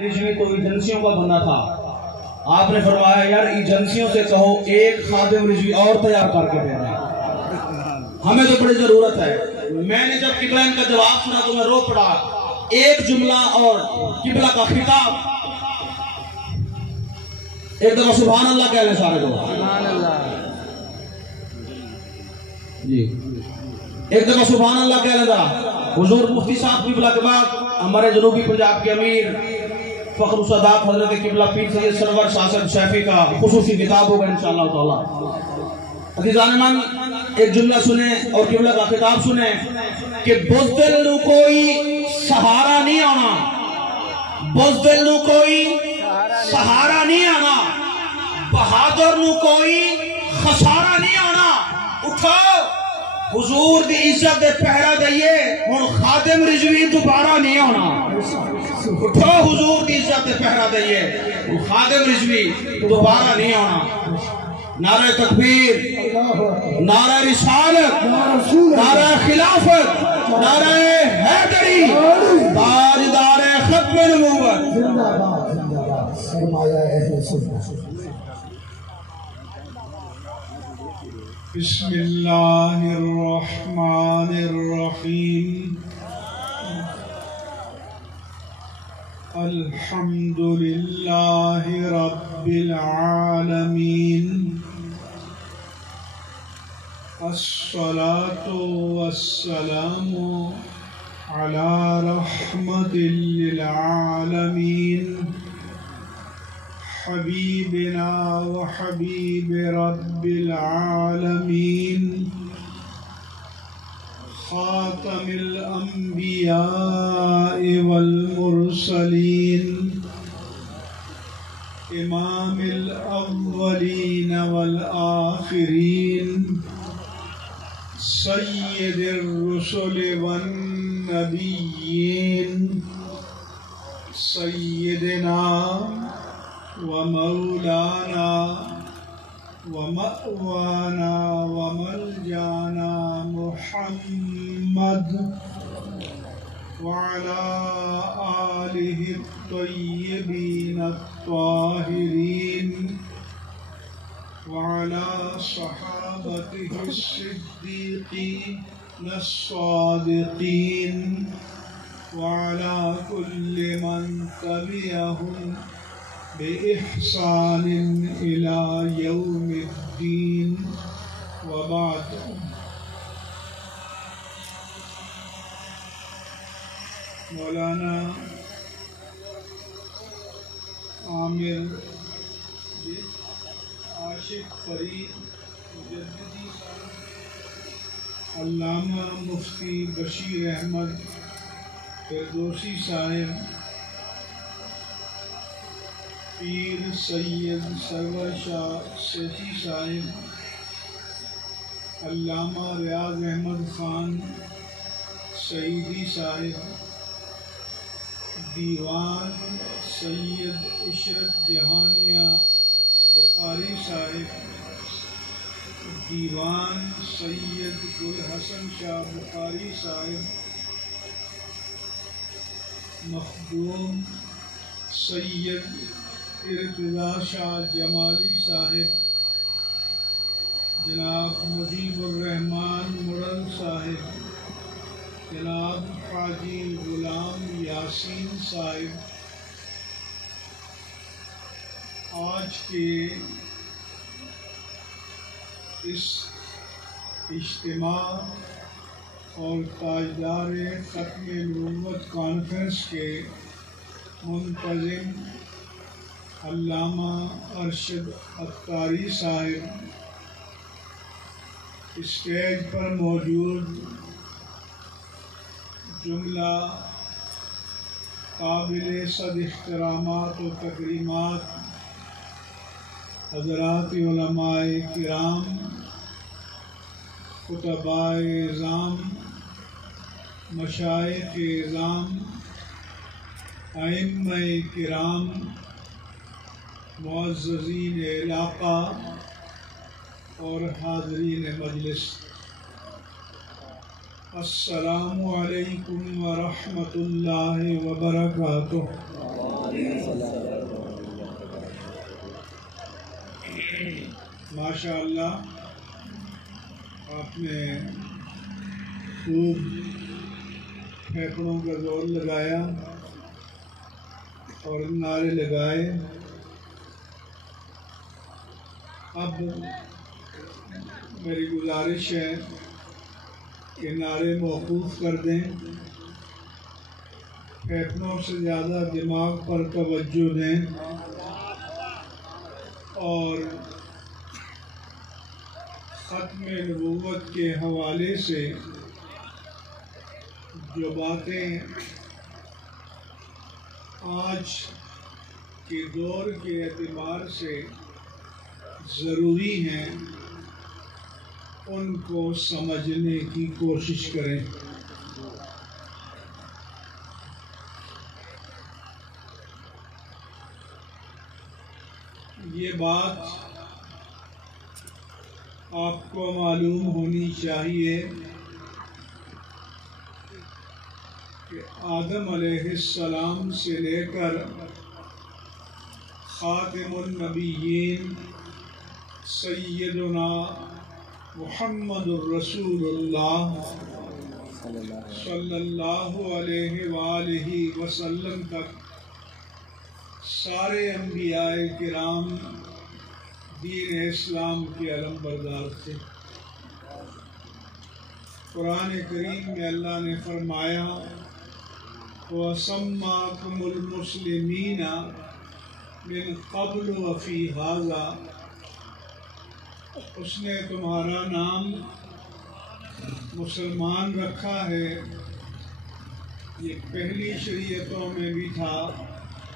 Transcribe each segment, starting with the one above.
رضوی تو ایجنسیوں کا بندہ تھا. آپ نے فرمایا یار ایجنسیوں سے کہو ایک خادم رضوی اور تیار کر کے دے دیں, ہمیں تو بڑی ضرورت ہے. میں نے جب قبلہ ان کا جواب سنا تو میں رو پڑا. ایک جملہ اور قبلہ کا خطاب. ایک دفعہ سبحان اللہ کہہ لیں سارے لوگ. سبحان اللہ. جی ایک دفعہ سبحان اللہ کہہ لیں. حضور مفتی صاحب قبلہ کے بعد ہمارے جنوبی پنجاب کے امیر فخر السادات حضرت قبلہ پیر سید سرور شاہ صاحب شیفی کا خصوصی کتاب ہوگا انشاءاللہ تعالی. عزیزان من ایک جملہ سنیں اور قبلہ کا خطاب سنیں کہ بزدل نو کوئی سہارا نہیں آنا, بزدل نو کوئی سہارا نہیں آنا, بہادر نو کوئی خسارا نہیں آنا. اٹھو حضور دی عزت دے پہرا دئیے, ہن خادم رضوی دوبارہ نہیں آنا. اٹھو حضور دی عزت دے پہرا دئیے, ہن خادم رضوی دوبارہ نہیں آنا. نعرہ تکبیر, نعرہ رسالت, نعرہ خلافت, نعرہ حیدری, تاجدار ختم نبوت. زندہ باد, زندہ باد. سرمایہ اہل سنت. بسم اللہ الرحمن الرحیم. الحمد للہ رب العالمین. الصلاة والسلام على رحمة للعالمين حبيبنا وحبيب رب العالمين خاتم الأنبياء والمرسلين إمام الأولين والآخرين سيد الرسل والنبيين سيدنا ومولانا ومأوانا وملجانا محمد وعلى آله الطيبين الطاهرين وعلى صحابته الصديقين الصادقين وعلى كل من تبعهم بإحسان إلى يوم الدين وبعد. مولانا عامر عاشق فرید مجددی صاحب, علامہ مفتی بشیر احمد فردوسی صاحب, پیر سید سرور شاہ سیٹھی صاحب, علامہ ریاض احمد خان سعیدی صاحب, دیوان سید عشرت جہانیہ بخاری صاحب, دیوان سید گل حسن شاہ بخاری صاحب, مخدوم سید ارتضا شاہ جمالی صاحب, جناب مجیب الرحمان مرل صاحب, جناب حاجی غلام یاسین صاحب. آج کے اس اجتماع اور تاجدار ختم نبوت کانفرنس کے منتظم علامہ ارشد اتاری صاحب, اسٹیج پر موجود جملہ قابل صد احترامات و تکریمات حضرات علماء کرام, خطباء اعظام, مشائخ اعظام, ائمہ کرام, معززین علاقہ اور حاضرین مجلس, السلام علیکم ورحمۃ اللہ وبرکاتہ. ماشاء اللہ آپ نے خوب پھیپڑوں کا زور لگایا اور نعرے لگائے۔ اب میری گزارش ہے کہ نعرے موقوف کر دیں، پھیپڑوں سے زیادہ دماغ پر توجہ دیں اور ختم نبوت کے حوالے سے جو باتیں آج کے دور کے اعتبار سے ضروری ہیں ان کو سمجھنے کی کوشش کریں۔ یہ بات آپ کو معلوم ہونی چاہیے کہ آدم علیہ السلام سے لے کر خاتم النبیین سیدنا محمد الرسول اللہ صلی اللہ علیہ وآلہ وسلم تک سارے انبیاء کرام دین اسلام کے علم بردار تھے۔ قرآن کریم میں اللہ نے فرمایا وَسَمَّاكُمُ الْمُسْلِمِينَ مِنْ قَبْلُ وَفِي هَذَا، اس نے تمہارا نام مسلمان رکھا ہے، یہ پہلی شریعتوں میں بھی تھا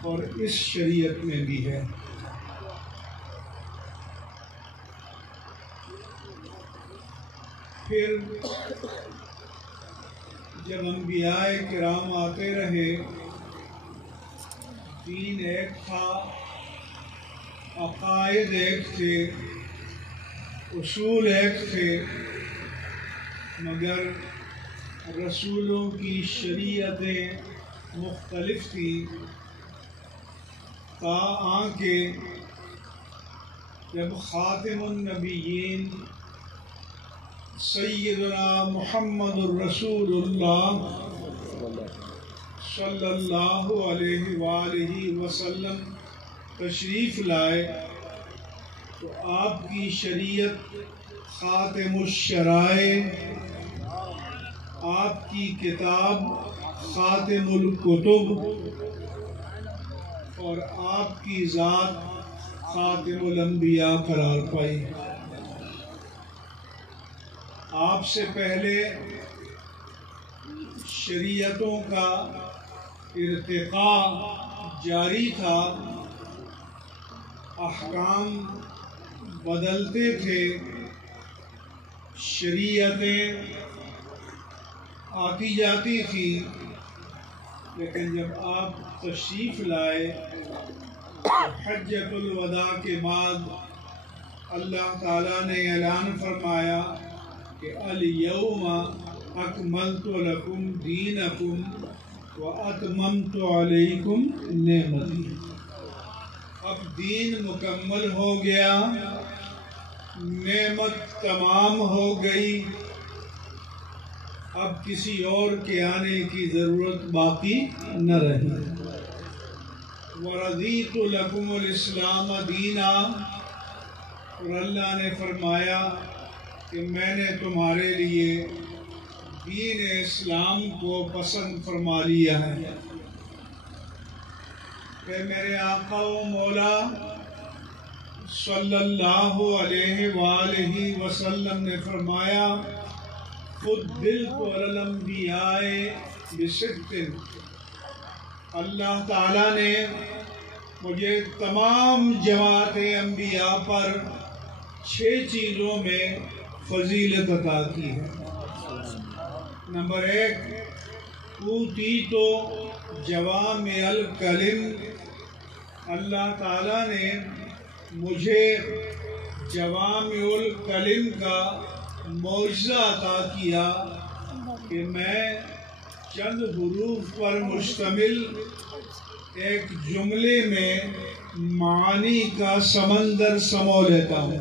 اور اس شریعت میں بھی ہے۔ پھر جب انبیاء کرام آتے رہے، دین ایک تھا، عقائد ایک تھے، اصول ایک تھے، مگر رسولوں کی شریعتیں مختلف تھیں، تاآں کہ جب خاتم النبیین سیدنا محمد الرسول اللہ صلی اللہ علیہ وآلہ وسلم تشریف لائے تو آپ کی شریعت خاتم الشرائع، آپ کی کتاب خاتم الکتب اور آپ کی ذات خاتم الانبیاء قرار پائی۔ آپ سے پہلے شریعتوں کا ارتقاء جاری تھا، احکام بدلتے تھے، شریعتیں آتی جاتی تھی، لیکن جب آپ تشریف لائے تو حجۃ الوداع کے بعد اللہ تعالیٰ نے اعلان فرمایا کہ الیوم اکملت لکم دینکم واتممت علیکم نعمتی، اب دین مکمل ہو گیا، نعمت تمام ہو گئی، اب کسی اور کے آنے کی ضرورت باقی نہ رہی۔ وَرَضِيتُ لَكُمُ الْإِسْلَامَ دِينًا، اور اللہ نے فرمایا کہ میں نے تمہارے لیے دین اسلام کو پسند فرما لیا ہے۔ کہ میرے آقا و مولا صلی اللہ علیہ وآلہ وسلم نے فرمایا فُضِّلْتُ عَلَى الْأَنْبِيَاءِ بِسِتٍ، اللہ تعالیٰ نے مجھے تمام جماعت انبیاء پر 6 چیزوں میں فضیلت عطا کی ہے۔ نمبر 1، اوتیت جوامع الکلم، اللہ تعالیٰ نے مجھے جوامع الکلم کا معجزہ عطا کیا کہ میں چند حروف پر مشتمل ایک جملے میں معانی کا سمندر سمو لیتا ہوں۔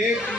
1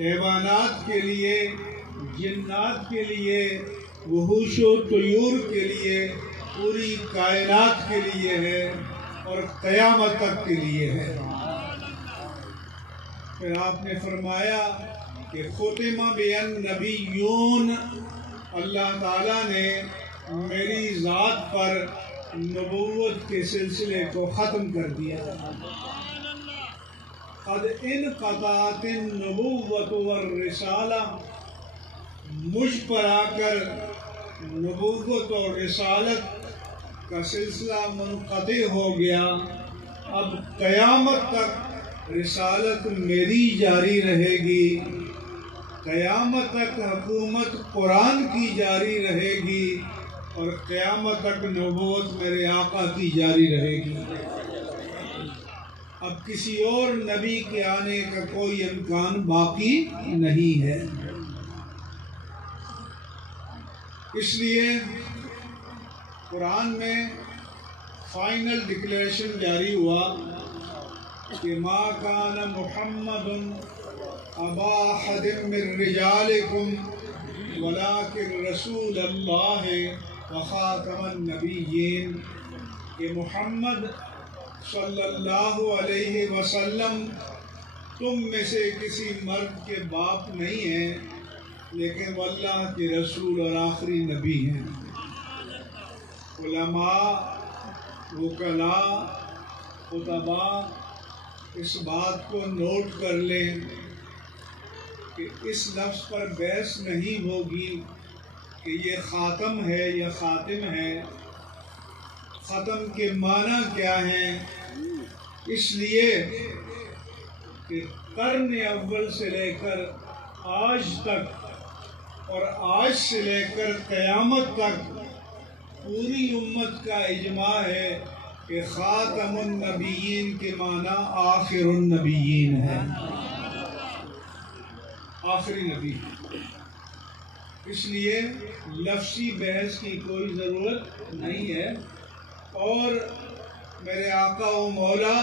حیوانات کے لیے، جنات کے لیے، وحوش و طیور کے لیے، پوری کائنات کے لیے ہے اور قیامت تک کے لیے ہے۔ پھر آپ نے فرمایا کہ ختم بالنبیون، اللہ تعالیٰ نے میری ذات پر نبوت کے سلسلے کو ختم کر دیا۔ قد انقطعت النبوۃ والرسالہ، مجھ پر آ کر نبوت اور رسالت کا سلسلہ منقطع ہو گیا، اب قیامت تک رسالت میری جاری رہے گی، قیامت تک حکومت قرآن کی جاری رہے گی، اور قیامت تک نبوت میرے آقا کی جاری رہے گی۔ اب کسی اور نبی کے آنے کا کوئی امکان باقی نہیں ہے۔ اس لیے قرآن میں فائنل ڈکلیریشن جاری ہوا کہ ما کان محمد ابا احد من رجالکم ولکن رسول اللہ وخاتم النبیین، کہ محمد صلی اللہ علیہ وسلم تم میں سے کسی مرد کے باپ نہیں ہیں، لیکن وہ اللہ کے رسول اور آخری نبی ہیں۔ علماء، وکلاء، خطباء اس بات کو نوٹ کر لیں کہ اس لفظ پر بحث نہیں ہوگی کہ یہ خاتم ہے یا خاتم ہے، ختم کے معنی کیا ہیں، اس لیے کہ قرن اول سے لے کر آج تک اور آج سے لے کر قیامت تک پوری امت کا اجماع ہے کہ خاتم النبیین کے معنی آخر النبیین ہے، آخری نبی۔ اس لیے لفظی بحث کی کوئی ضرورت نہیں ہے، اور میرے آقا و مولا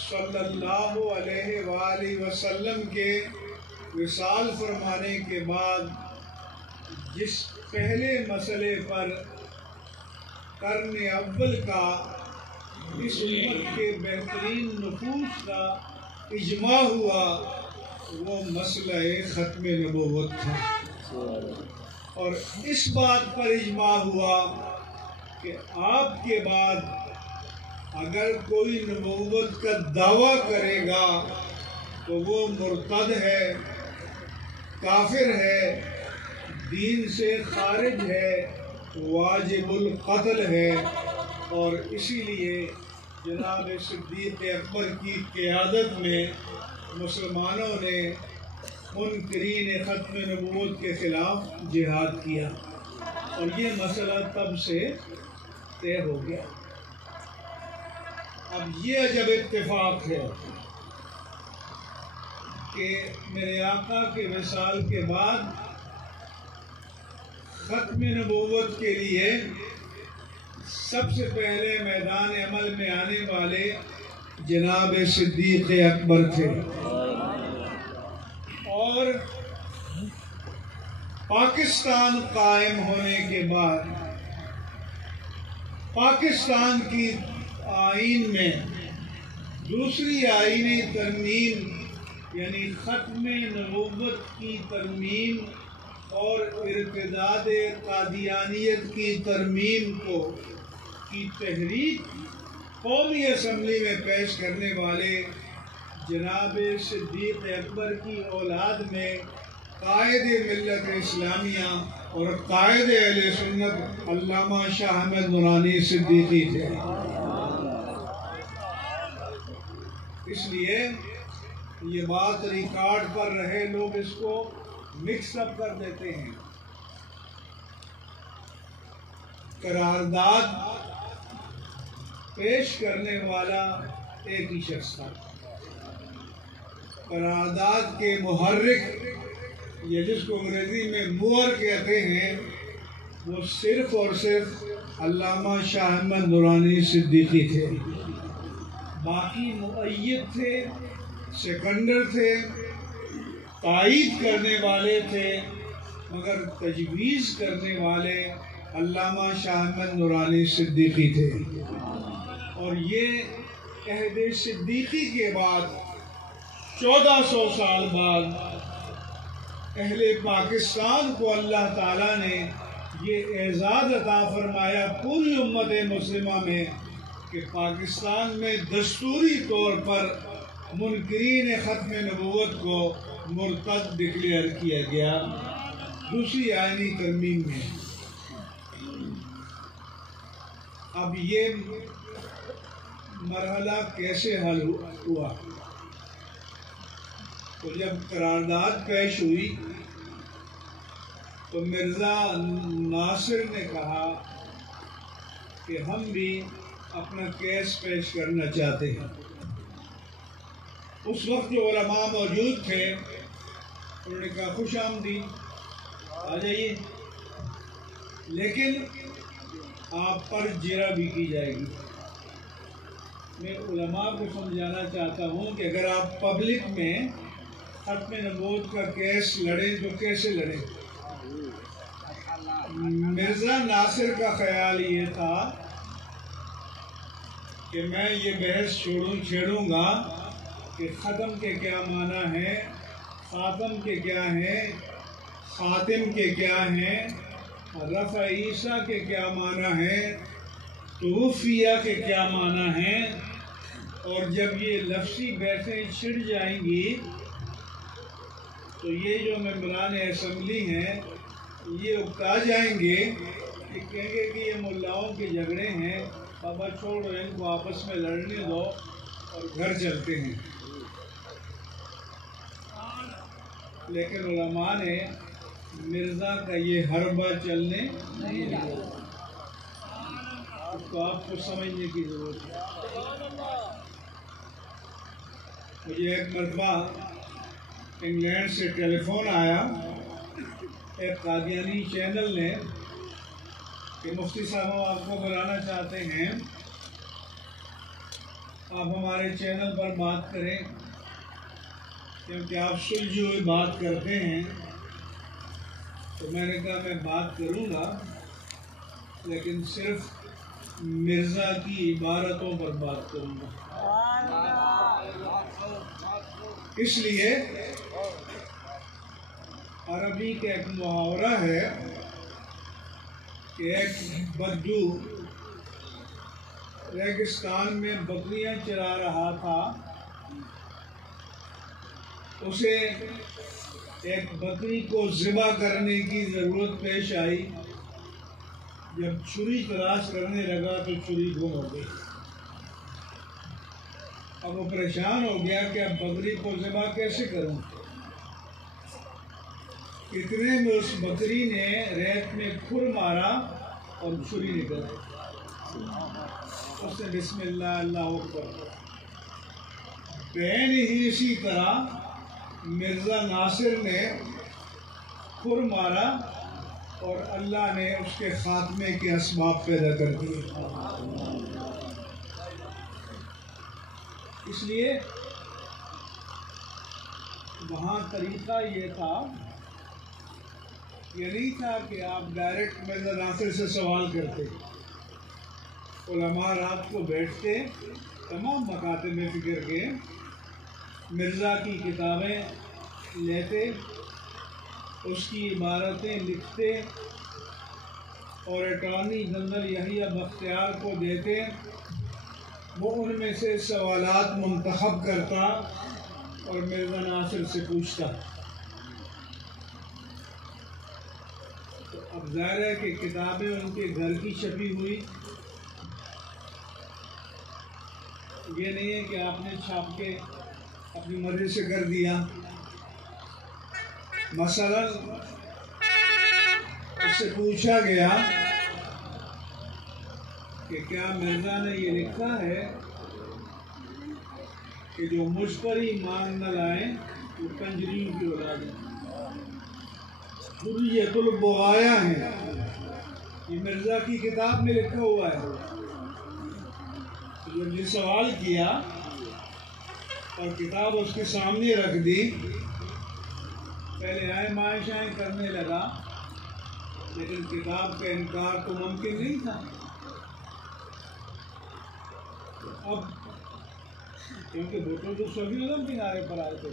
صلی اللہ علیہ وآلہ وسلم کے وصال فرمانے کے بعد جس پہلے مسئلے پر قرن اول کا اس امت کے بہترین نفوس کا اجماع ہوا، وہ مسئلہ ختم نبوت تھا، اور اس بات پر اجماع ہوا کہ آپ کے بعد اگر کوئی نبوت کا دعویٰ کرے گا تو وہ مرتد ہے، کافر ہے، دین سے خارج ہے، واجب القتل ہے۔ اور اسی لیے جناب صدیق اکبر کی قیادت میں مسلمانوں نے منکرین ختم نبوت کے خلاف جہاد کیا، اور یہ مسئلہ تب سے طے ہو گیا۔ اب یہ عجب اتفاق ہے کہ میرے آقا کے وصال کے بعد ختم نبوت کے لیے سب سے پہلے میدان عمل میں آنے والے جناب صدیق اکبر تھے، اور پاکستان قائم ہونے کے بعد پاکستان کی آئین میں دوسری آئینی ترمیم یعنی ختم نبوت کی ترمیم اور ارتداد قادیانیت کی ترمیم کی تحریک قومی اسمبلی میں پیش کرنے والے جناب صدیق اکبر کی اولاد میں قائد ملت اسلامیہ اور قائد اہل سنت علامہ شاہ احمد نورانی صدیقی تھے۔ اس لیے یہ بات ریکارڈ پر رہے، لوگ اس کو مکس اپ کر دیتے ہیں۔ قرارداد پیش کرنے والا ایک ہی شخص تھا، قرارداد کے محرک یا جس کو انگریزی میں مور کہتے ہیں، وہ صرف اور صرف علامہ شاہ احمد نورانی صدیقی تھے، باقی مؤید تھے، سیکنڈر تھے، تائید کرنے والے تھے، مگر تجویز کرنے والے علامہ شاہ احمد نورانی صدیقی تھے۔ اور یہ عہد صدیقی کے بعد 1400 سال بعد اہل پاکستان کو اللہ تعالیٰ نے یہ اعزاز عطا فرمایا پوری امت مسلمہ میں کہ پاکستان میں دستوری طور پر منکرین ختم نبوت کو مرتد ڈکلیئر کیا گیا دوسری آئینی ترمیم میں۔ اب یہ مرحلہ کیسے حل ہوا؟ تو جب قرارداد پیش ہوئی تو مرزا ناصر نے کہا کہ ہم بھی اپنا کیس پیش کرنا چاہتے ہیں۔ اس وقت جو علماء موجود تھے انہوں نے کہا خوش آمدید، آ جائیے، لیکن آپ پر جرح بھی کی جائے گی۔ میں علماء کو سمجھانا چاہتا ہوں کہ اگر آپ پبلک میں ختم نبوت کا کیس لڑیں تو کیسے لڑیں؟ مرزا ناصر کا خیال یہ تھا کہ میں یہ بحث چھیڑوں گا کہ ختم کے کیا معنی ہیں، خاتم کے کیا ہیں، خاتم کے کیا ہیں، رفع عیسیٰ کے کیا معنی ہیں، توفیہ کے کیا معنی ہیں، اور جب یہ لفظی بحثیں چھڑ جائیں گی تو یہ جو ممبران اسمبلی ہیں یہ اکتا جائیں گے کہ کہیں گے کہ یہ ملاؤں کے جھگڑے ہیں، بابا چھوڑو ان کو آپس میں لڑنے دو اور گھر چلتے ہیں۔ لیکن علماء نے مرزا کا یہ حربہ چلنے نہیں دیا، اس کو آپ کو سمجھنے کی ضرورت ہے۔ مجھے ایک مرتبہ انگلینڈ سے ٹیلی فون آیا ایک قادیانی چینل نے کہ مفتی صاحب ہم آپ کو بلانا چاہتے ہیں، آپ ہمارے چینل پر بات کریں کیونکہ آپ سلجھی ہوئی بات کرتے ہیں۔ تو میں نے کہا میں بات کروں گا لیکن صرف مرزا کی عبارتوں پر بات کروں گا، اس لیے عربی کا ایک محاورہ ہے کہ ایک بدو ریگستان میں بکریاں چرا رہا تھا، اسے ایک بکری کو ذبح کرنے کی ضرورت پیش آئی، جب چھری تلاش کرنے لگا تو چھری گم ہو گئی۔ اب وہ پریشان ہو گیا کہ اب بکری کو ذبح کیسے کروں؟ اتنے میں اس بکری نے ریت میں کھر مارا اور چھری نکل گئی، اس نے بسم اللہ اللہ اکبر۔ بین ہی اسی طرح مرزا ناصر نے کھر مارا اور اللہ نے اس کے خاتمے کے اسباب پیدا کر دیے۔ اس لیے وہاں طریقہ یہ تھا، یہ نہیں تھا کہ آپ ڈائریکٹ مرزا ناصر سے سوال کرتے، علماء رات کو بیٹھتے تمام مکاتب میں فکر کے مرزا کی کتابیں لیتے، اس کی عبارتیں لکھتے اور اٹارنی جنرل یحییٰ بختیار کو دیتے، وہ ان میں سے سوالات منتخب کرتا اور مرزا ناصر سے پوچھتا۔ تو اب ظاہر ہے کہ کتابیں ان کے گھر کی چھپی ہوئی، یہ نہیں ہے کہ آپ نے چھاپ کے اپنی مرضی سے کر دیا۔ مثلا اس سے پوچھا گیا کہ کیا مرزا نے یہ لکھا ہے کہ جو مجھ پر ایمان نہ لائیں وہ کنجریوں کی اولاد ہیں، ذریۃ البغایا ہیں، یہ مرزا کی کتاب میں لکھا ہوا ہے۔ جب یہ سوال کیا اور کتاب اس کے سامنے رکھ دی پہلے رائے شائیں کرنے لگا، لیکن کتاب کا انکار تو ممکن نہیں تھا۔ اب کیونکہ بھٹو تو سوفیزم کے نعرے پر آئے تھے،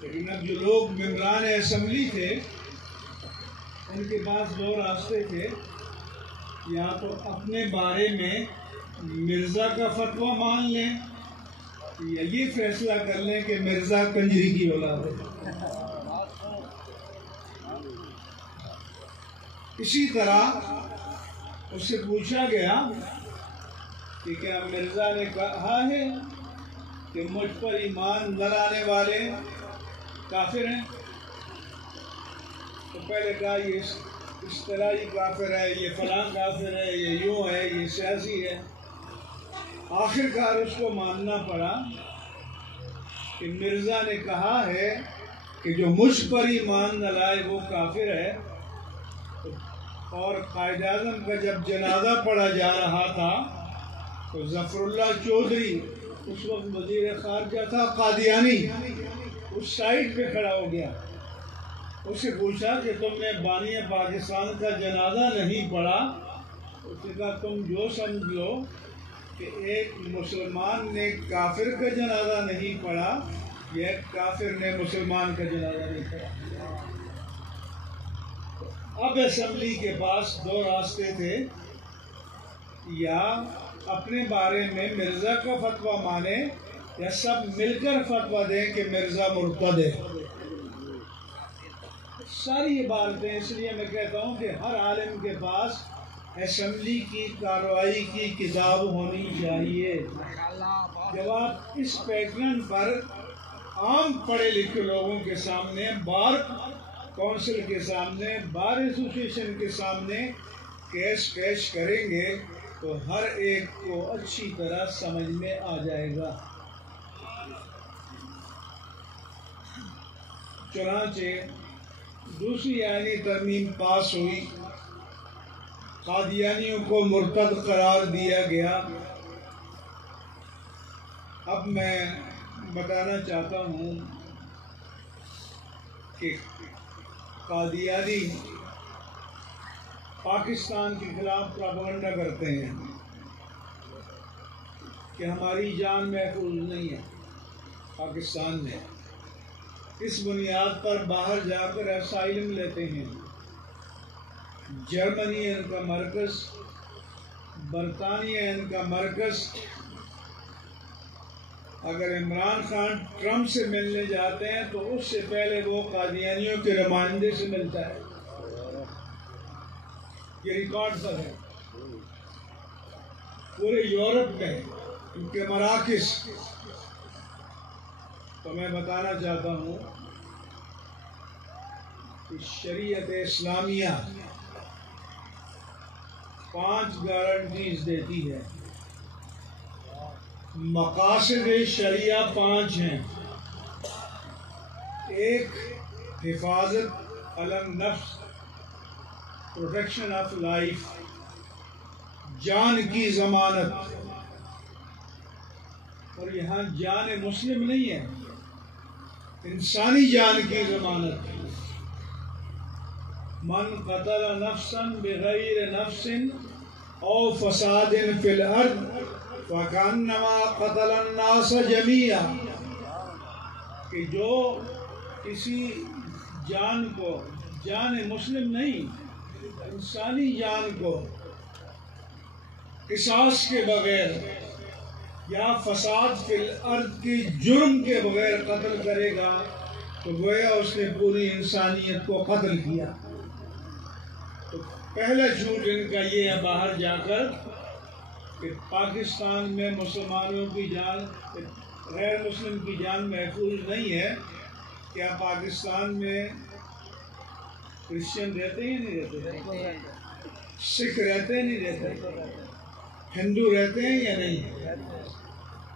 لیکن اب جو لوگ ممبران اسمبلی تھے ان کے پاس دو راستے تھے، یا تو اپنے بارے میں مرزا کا فتویٰ مان لیں یا یہ فیصلہ کر لیں کہ مرزا کنجری کی اولاد ہے۔ اسی طرح اس سے پوچھا گیا کہ کیا مرزا نے کہا ہے کہ مجھ پر ایمان نہ لانے والے کافر ہیں؟ تو پہلے کہا یہ اس طرح ہی کافر ہے، یہ فلاں کافر ہے، یہ یوں ہے، یہ سیاسی ہے۔ آخر کار اس کو ماننا پڑا کہ مرزا نے کہا ہے کہ جو مجھ پر ایمان نہ لائے وہ کافر ہے۔ اور قائد اعظم کا جب جنازہ پڑھا جا رہا تھا تو ظفر اللہ چودھری اس وقت وزیر خارجہ تھا قادیانی، اس سائڈ پہ کھڑا ہو گیا، اس سے پوچھا کہ تم نے بانی پاکستان کا جنازہ نہیں پڑھا؟ اس نے کہا تم جو سمجھ لو کہ ایک مسلمان نے کافر کا جنازہ نہیں پڑھا یا ایک کافر نے مسلمان کا جنازہ نہیں پڑھا۔ اب اسمبلی کے پاس دو راستے تھے، یا اپنے بارے میں مرزا کا فتویٰ مانے یا سب مل کر فتویٰ دیں کہ مرزا مرتد ہے۔ ساری یہ باتیں اس لیے میں کہتا ہوں کہ ہر عالم کے پاس اسمبلی کی کارروائی کی کتاب ہونی چاہیے۔ جب آپ اس پیٹرن پر عام پڑھے لکھے لوگوں کے سامنے، بار کونسل کے سامنے، بار ایسوسیشن کے سامنے کیس پیش کریں گے تو ہر ایک کو اچھی طرح سمجھ میں آ جائے گا۔ چنانچہ دوسری آئینی ترمیم پاس ہوئی، قادیانیوں کو مرتد قرار دیا گیا۔ اب میں بتانا چاہتا ہوں کہ قادیانی پاکستان کے خلاف پروپیگنڈا کرتے ہیں کہ ہماری جان محفوظ نہیں ہے پاکستان میں۔ اس بنیاد پر باہر جا کر اسائلم لیتے ہیں۔ جرمنی ان کا مرکز، برطانیہ ان کا مرکز۔ اگر عمران خان ٹرمپ سے ملنے جاتے ہیں تو اس سے پہلے وہ قادیانیوں کے نمائندے سے ملتا ہے۔ یہ ریکارڈ پر ہے پورے یورپ میں ان کے مراکز۔ تو میں بتانا چاہتا ہوں کہ شریعت اسلامیہ 5 گارنٹیز دیتی ہے۔ مقاصد شریعہ 5 ہیں۔ ایک، حفاظت علی النفس، پروٹیکشن آف لائف، جان کی ضمانت۔ اور یہاں جان مسلم نہیں ہے، انسانی جان کی ضمانت۔ من قتل نفسا بغیر نفس او فساد فی الارض فکانما قتل الناس جميعا، کہ جو کسی جان کو، جان مسلم نہیں انسانی جان کو قصاص کے بغیر یا فساد فی الارض کی جرم کے بغیر قتل کرے گا تو گویا اس نے پوری انسانیت کو قتل کیا۔ تو پہلا جھوٹ ان کا یہ ہے باہر جا کر کہ پاکستان میں مسلمانوں کی جان، غیر مسلم کی جان محفوظ نہیں ہے۔ کیا پاکستان میں کرسچن رہتے ہیں نہیں رہتے؟ سکھ رہتے ہیں نہیں رہتے؟ ہندو رہتے ہیں یا نہیں؟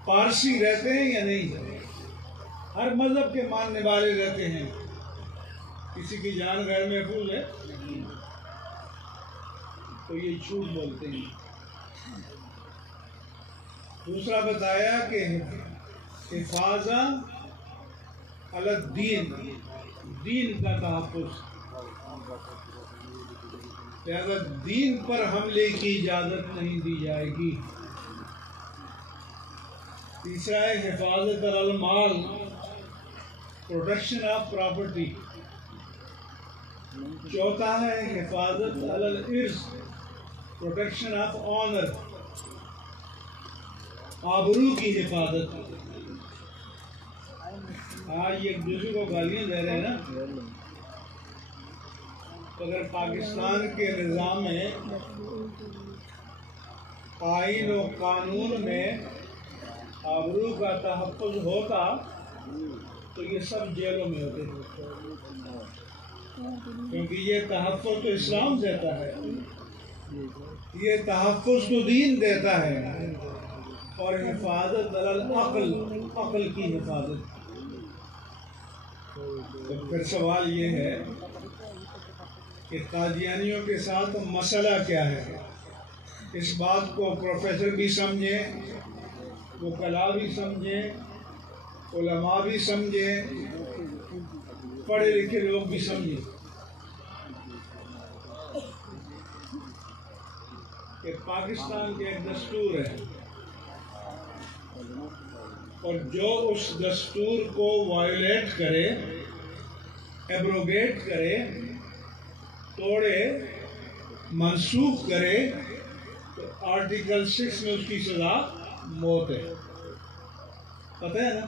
پارسی رہتے ہیں یا نہیں؟ ہر مذہب کے ماننے والے رہتے ہیں۔ کسی کی جان غیر محفوظ ہے؟ تو یہ جھوٹ بولتے ہیں۔ دوسرا بتایا کہ حفاظہ علی الدین، دین کا تحفظ، لہذا دین پر حملے کی اجازت نہیں دی جائے گی۔ تیسرا ہے حفاظت علی المال، پروٹیکشن آف پراپرٹی۔ چوتھا ہے حفاظت علی الارض، پروٹیکشن آف آنر، آبرو کی حفاظت۔ آج ایک دوسرے کو گالیاں دے رہے ہیں نا، اگر پاکستان کے نظام میں، آئین و قانون میں آبرو کا تحفظ ہوتا تو یہ سب جیلوں میں ہوتے تھے، کیونکہ یہ تحفظ تو اسلام دیتا ہے، یہ تحفظ تو دین دیتا ہے، اور حفاظت علی العقل، عقل کی حفاظت۔ تو پھر سوال یہ ہے کہ قادیانیوں کے ساتھ مسئلہ کیا ہے؟ اس بات کو پروفیسر بھی سمجھیں، وکلاء بھی سمجھیں، علماء بھی سمجھیں، پڑھے لکھے لوگ بھی سمجھیں کہ پاکستان کے ایک دستور ہے، اور جو اس دستور کو وائلیٹ کرے، ایبروگیٹ کرے، توڑے، منسوخ کرے، تو آرٹیکل 6 میں اس کی سزا موت ہے۔ پتہ ہے نا،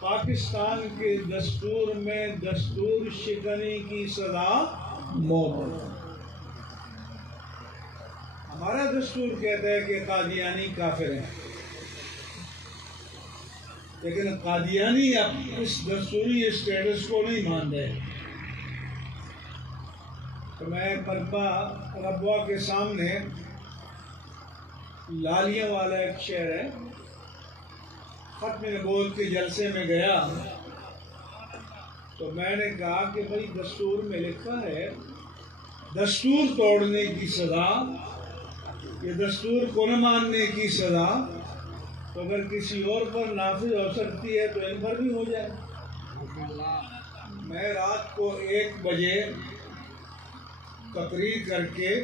پاکستان کے دستور میں دستور شکنی کی سزا موت ہے۔ ہمارا دستور کہتا ہے کہ قادیانی کافر ہیں، لیکن قادیانی اب اس دستوری اسٹیٹس کو نہیں مان رہے۔ تو میں پرپا ربوہ کے سامنے لالیاں والا ایک شہر ہے، ختم نبوت کے جلسے میں گیا تو میں نے کہا کہ بھائی دستور میں لکھا ہے دستور توڑنے کی سزا، یہ دستور کو نہ ماننے کی سزا، تو اگر کسی اور پر نافذ ہو سکتی ہے تو ان پر بھی ہو جائے۔ میں رات کو 1 بجے تقریر کر کے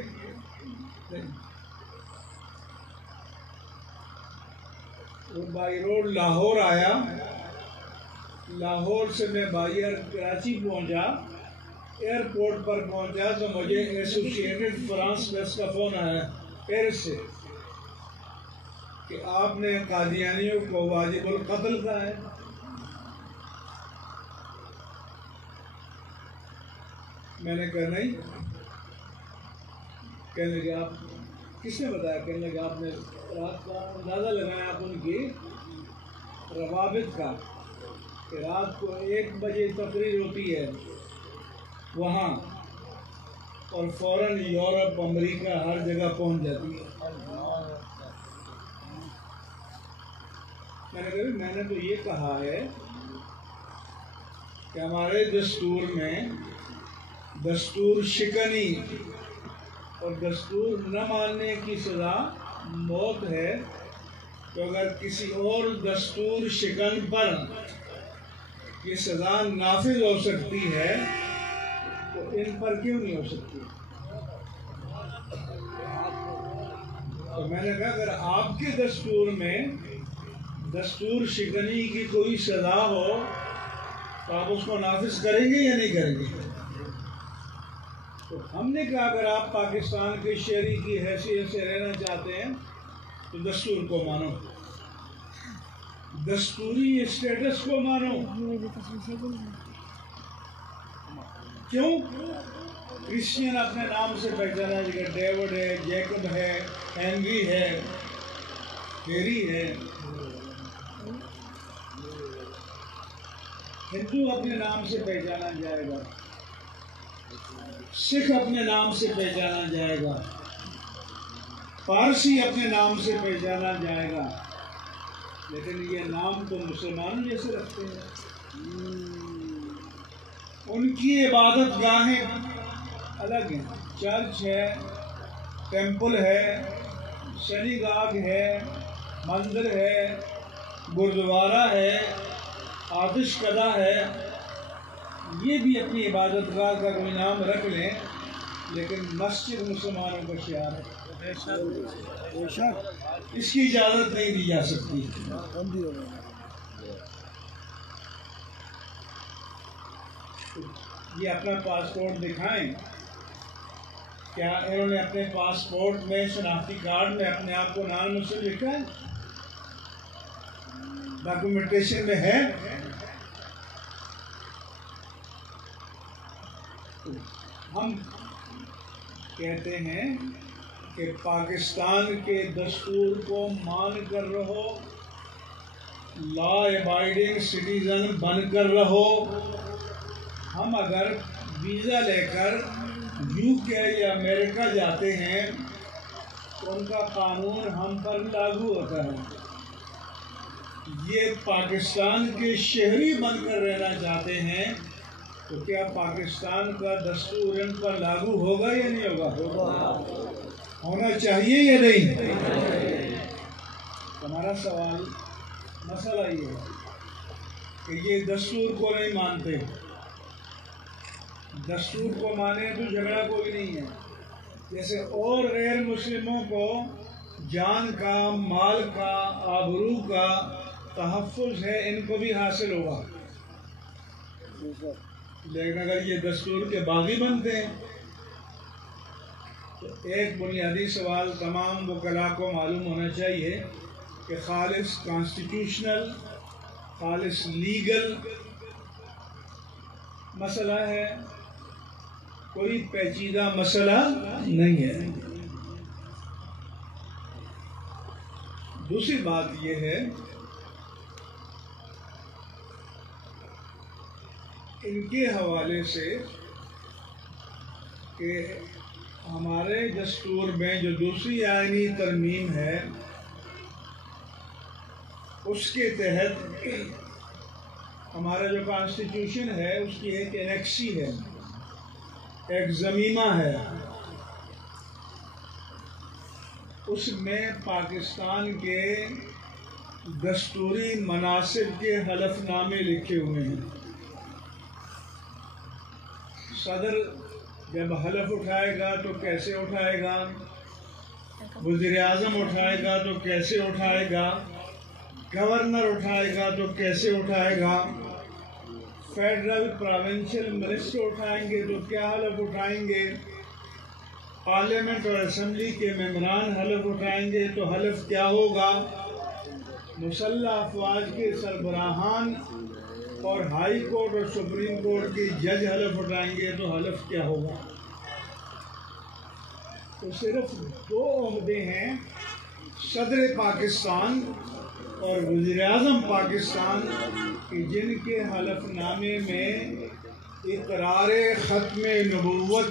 بائی روڈ لاہور آیا، لاہور سے میں بائی ایئر کراچی پہنچا، ایئرپورٹ پر پہنچا تو مجھے ایسوسیٹڈ فرانس پریس کا فون آیا پیرس سے کہ آپ نے قادیانیوں کو واجب القتل کہا ہے۔ میں نے کہا نہیں، کہنے لگے آپ کس نے بتایا؟ کہنے لگے آپ نے رات کا اندازہ لگایا آپ ان کی روابط کا کہ رات کو 1 بجے تقریر ہوتی ہے وہاں، اور فوراً یورپ، امریکہ ہر جگہ پہنچ جاتی ہے۔ میں نے کہا میں نے تو یہ کہا ہے کہ ہمارے دستور میں دستور شکنی اور دستور نہ ماننے کی سزا موت ہے، تو اگر کسی اور دستور شکن پر یہ سزا نافذ ہو سکتی ہے تو ان پر کیوں نہیں ہو سکتی؟ تو میں نے کہا اگر آپ کے دستور میں دستور شکنی کی کوئی سزا ہو تو آپ اس کو نافذ کریں گے یا نہیں کریں گے؟ تو ہم نے کہا اگر آپ پاکستان کے شہری کی حیثیت سے رہنا چاہتے ہیں تو دستور کو مانو، دستوری اسٹیٹس کو مانو۔ کیوں؟ کرسچین اپنے نام سے پہچانا، جگہ ڈیوڈ ہے، جیکب ہے، ہینری ہے، ہیری ہے۔ ہندو اپنے نام سے پہچانا جائے گا، سکھ اپنے نام سے پہچانا جائے گا، پارسی اپنے نام سے پہچانا جائے گا، لیکن یہ نام تو مسلمانوں جیسے رکھتے ہیں۔ ان کی عبادت گاہیں الگ ہیں، چرچ ہے، ٹیمپل ہے، سینیگاگ ہے، مندر ہے، گردوارہ ہے، آتش کدا ہے، یہ بھی اپنی عبادت گاہ کا کوئی نام رکھ لیں، لیکن مسجد مسلمانوں کا شعار ہے، اس کی اجازت نہیں دی جا سکتی۔ یہ اپنا پاسپورٹ دکھائیں، کیا انہوں نے اپنے پاسپورٹ میں، شناختی کارڈ میں اپنے آپ کو نان مسلم لکھا ہے؟ ڈاکومنٹیشن میں ہے؟ ہم کہتے ہیں کہ پاکستان کے دستور کو مان کر رہو، لا ابائڈنگ سٹیزن بن کر رہو۔ ہم اگر ویزا لے کر یو کے یا امریکہ جاتے ہیں تو ان کا قانون ہم پر لاگو ہوتا ہے۔ یہ پاکستان کے شہری بن کر رہنا چاہتے ہیں تو کیا پاکستان کا دستور ان پر لاگو ہوگا یا نہیں ہوگا؟ ہونا چاہیے یا نہیں؟ ہمارا سوال، مسئلہ یہ ہے کہ یہ دستور کو نہیں مانتے۔ دستور کو مانے تو جھگڑا کوئی نہیں ہے، جیسے اور غیر مسلموں کو جان کا، مال کا، آبرو کا تحفظ ہے، ان کو بھی حاصل ہوگا۔ لیکن اگر یہ دستور کے باغی بنتے ہیں تو ایک بنیادی سوال تمام وکلاء کو معلوم ہونا چاہیے کہ خالص کانسٹیٹیوشنل، خالص لیگل مسئلہ ہے، کوئی پیچیدہ مسئلہ نہیں ہے۔ دوسری بات یہ ہے ان کے حوالے سے کہ ہمارے دستور میں جو دوسری آئینی ترمیم ہے اس کے تحت ہمارا جو کانسٹیٹیوشن ہے اس کی ایک انیکسی ہے، ایک ضمیمہ ہے، اس میں پاکستان کے دستوری مناصب کے حلف نامے لکھے ہوئے ہیں۔ صدر جب حلف اٹھائے گا تو کیسے اٹھائے گا، وزیر اعظم اٹھائے گا تو کیسے اٹھائے گا، گورنر اٹھائے گا تو کیسے اٹھائے گا، فیڈرل پروونشل منسٹر اٹھائیں گے تو کیا حلف اٹھائیں گے، پارلیمنٹ اور اسمبلی کے ممبران حلف اٹھائیں گے تو حلف کیا ہوگا، مسلح افواج کے سربراہان اور ہائی کورٹ اور سپریم کورٹ کے جج حلف اٹھائیں گے تو حلف کیا ہوگا۔ تو صرف دو عہدے ہیں، صدر پاکستان اور وزیر اعظم پاکستان، کہ جن کے حلف نامے میں اقرار ختم نبوت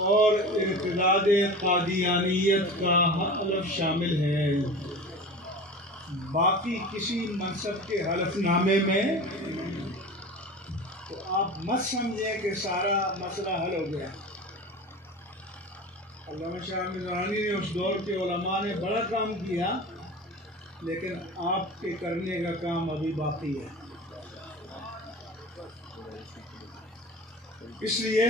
اور ارتداد قادیانیت کا حلف شامل ہے۔ باقی کسی منصب کے حلف نامے میں تو آپ مت سمجھیں کہ سارا مسئلہ حل ہو گیا۔ علامہ شاہ احمد درانی نے اس دور کے علماء نے بڑا کام کیا، لیکن آپ کے کرنے کا کام ابھی باقی ہے۔ اس لیے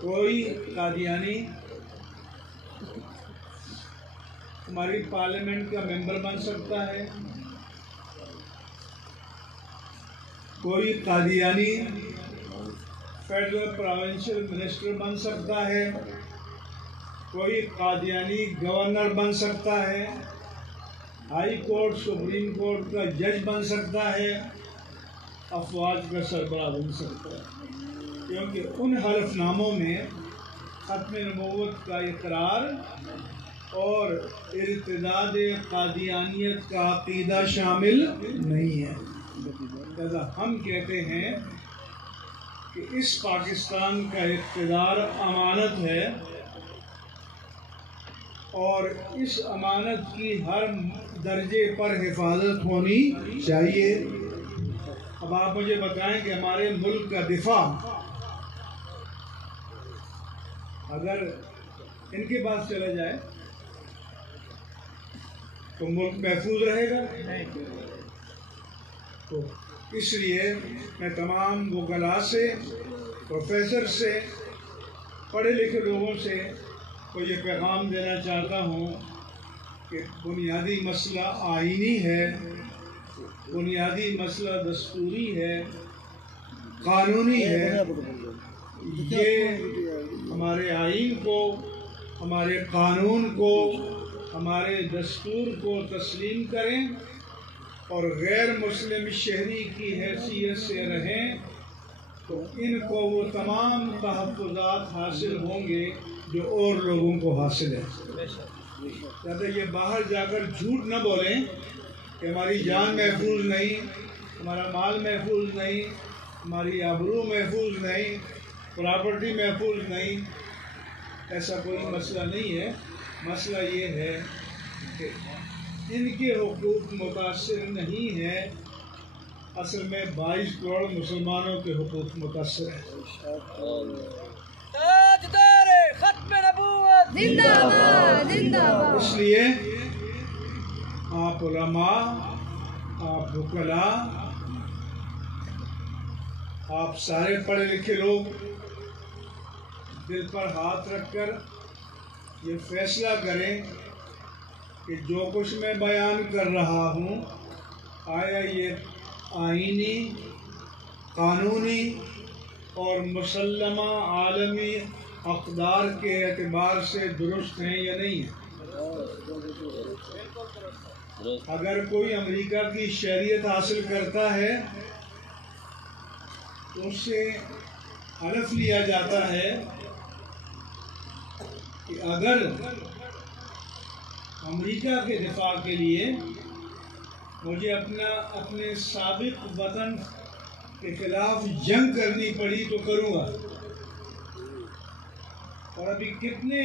کوئی قادیانی ہماری پارلیمنٹ کا ممبر بن سکتا ہے، کوئی قادیانی فیڈرل پروونشل منسٹر بن سکتا ہے، کوئی قادیانی گورنر بن سکتا ہے، ہائی کورٹ سپریم کورٹ کا جج بن سکتا ہے، افواج کا سربراہ بن سکتا ہے، کیونکہ ان حلف ناموں میں ختم نبوت کا اقرار اور ارتداد قادیانیت کا عقیدہ شامل نہیں ہے۔ لہذا ہم کہتے ہیں کہ اس پاکستان کا اقتدار امانت ہے اور اس امانت کی ہر درجے پر حفاظت ہونی چاہیے۔ اب آپ مجھے بتائیں کہ ہمارے ملک کا دفاع اگر ان کے پاس چلا جائے تو ملک محفوظ رہے گا؟ تو اس لیے میں تمام وکلاء سے، پروفیسر سے، پڑھے لکھے لوگوں سے کو یہ پیغام دینا چاہتا ہوں کہ بنیادی مسئلہ آئینی ہے، بنیادی مسئلہ دستوری ہے، قانونی ہے۔ یہ ہمارے آئین کو، ہمارے قانون کو، ہمارے دستور کو تسلیم کریں اور غیر مسلم شہری کی حیثیت سے رہیں تو ان کو وہ تمام تحفظات حاصل ہوں گے جو اور لوگوں کو حاصل ہے۔ زیادہ یہ باہر جا کر جھوٹ نہ بولیں کہ ہماری جان محفوظ نہیں، ہمارا مال محفوظ نہیں، ہماری آبرو محفوظ نہیں، پراپرٹی محفوظ نہیں۔ ایسا کوئی مسئلہ نہیں ہے۔ مسئلہ یہ ہے کہ ان کے حقوق متاثر نہیں ہیں، اصل میں 22 کروڑ مسلمانوں کے حقوق متاثر ہیں۔ تاجدار ختم نبوت زندہ باد زندہ باد۔ اس لیے آپ علماء، آپ وکلاء، آپ سارے پڑھے لکھے لوگ دل پر ہاتھ رکھ کر یہ فیصلہ کریں کہ جو کچھ میں بیان کر رہا ہوں آیا یہ آئینی، قانونی اور مسلمہ عالمی اقدار کے اعتبار سے درست ہیں یا نہیں ہیں۔ اگر کوئی امریکہ کی شہریت حاصل کرتا ہے تو اس سے حلف لیا جاتا ہے کہ اگر امریکہ کے دفاع کے لیے مجھے اپنے سابق وطن کے خلاف جنگ کرنی پڑی تو کروں گا۔ اور ابھی کتنے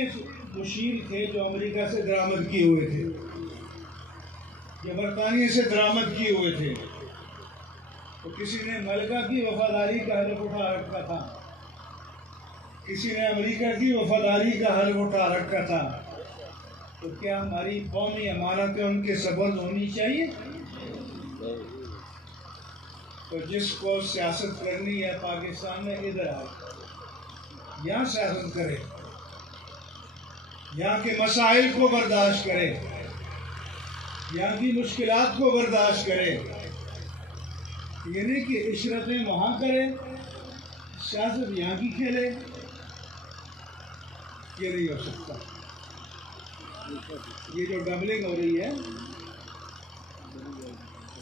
مشیر تھے جو امریکہ سے درآمد کیے ہوئے تھے، جو برطانیہ سے درآمد کیے ہوئے تھے، تو کسی نے ملکہ کی وفاداری کا حلف اٹھا رکھا تھا، کسی نے امریکہ کی وفاداری کا حلف اٹھا رکھا تھا۔ تو کیا ہماری قومی امانتیں ان کے سپرد ہونی چاہیے؟ تو جس کو سیاست کرنی ہے پاکستان میں ادھر آئے، یہاں سیاست کرے، یہاں کے مسائل کو برداشت کرے، یہاں کی مشکلات کو برداشت کرے، یہ نہیں کہ عشرتیں وہاں کرے، سیاست یہاں کی کھیلے۔ یہ نہیں ہو سکتا۔ یہ جو ڈبلنگ ہو رہی ہے،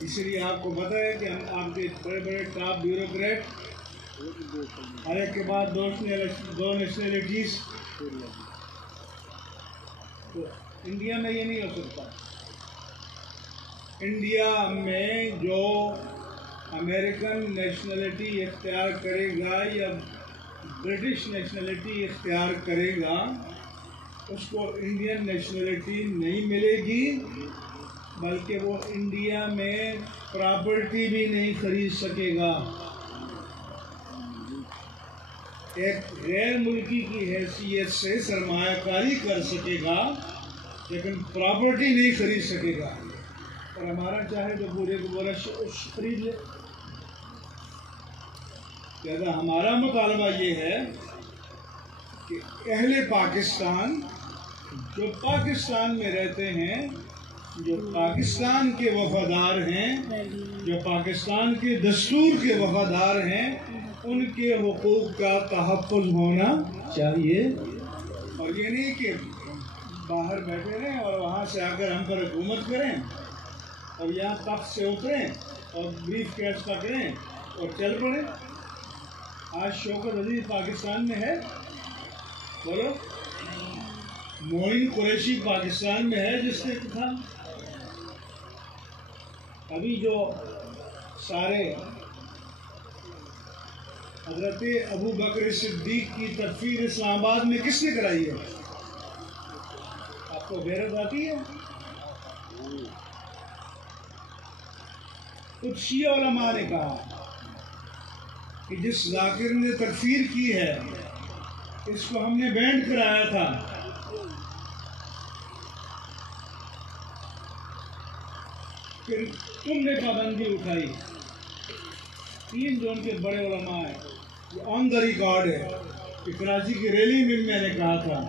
اس لیے آپ کو پتہ ہے کہ ہم آپ کے بڑے بڑے ٹاپ بیوروکریٹ ہر ایک کے بعد دو نیشنلٹیز، تو انڈیا میں یہ نہیں ہو سکتا۔ انڈیا میں جو امریکن نیشنلٹی اختیار کرے گا یا برٹش نیشنلٹی اختیار کرے گا اس کو انڈین نیشنلٹی نہیں ملے گی، بلکہ وہ انڈیا میں پراپرٹی بھی نہیں خرید سکے گا۔ ایک غیر ملکی کی حیثیت سے سرمایہ کاری کر سکے گا لیکن پراپرٹی نہیں خرید سکے گا، اور ہمارا چاہے تو پورے کو پورا خرید لے۔ لہذا ہمارا مطالبہ یہ ہے کہ اہل پاکستان جو پاکستان میں رہتے ہیں، جو پاکستان کے وفادار ہیں، جو پاکستان کے دستور کے وفادار ہیں، ان کے حقوق کا تحفظ ہونا چاہیے۔ اور یہ نہیں کہ باہر بیٹھے رہیں اور وہاں سے آ کر ہم پر حکومت کریں اور یہاں تخت سے اتریں اور بریف کیس پکڑیں اور چل پڑیں۔ آج شوکت عزیز پاکستان میں ہے، بولو۔ معین قریشی پاکستان میں ہے جس نے تھا۔ ابھی جو سارے حضرت ابو بکر صدیق کی تکفیر اسلام آباد میں کس نے کرائی ہے؟ آپ کو غیرت آتی ہے؟ کچھ شیعہ علماء نے کہا کہ جس ذاکر نے تکفیر کی ہے اس کو ہم نے بینڈ کرایا تھا۔ پھر تم نے پابندی اٹھائی، 3 جو ان کے بڑے علماء ہیں، یہ آن دا ریکارڈ ہے کہ کراچی کی ریلی میں نے کہا تھا،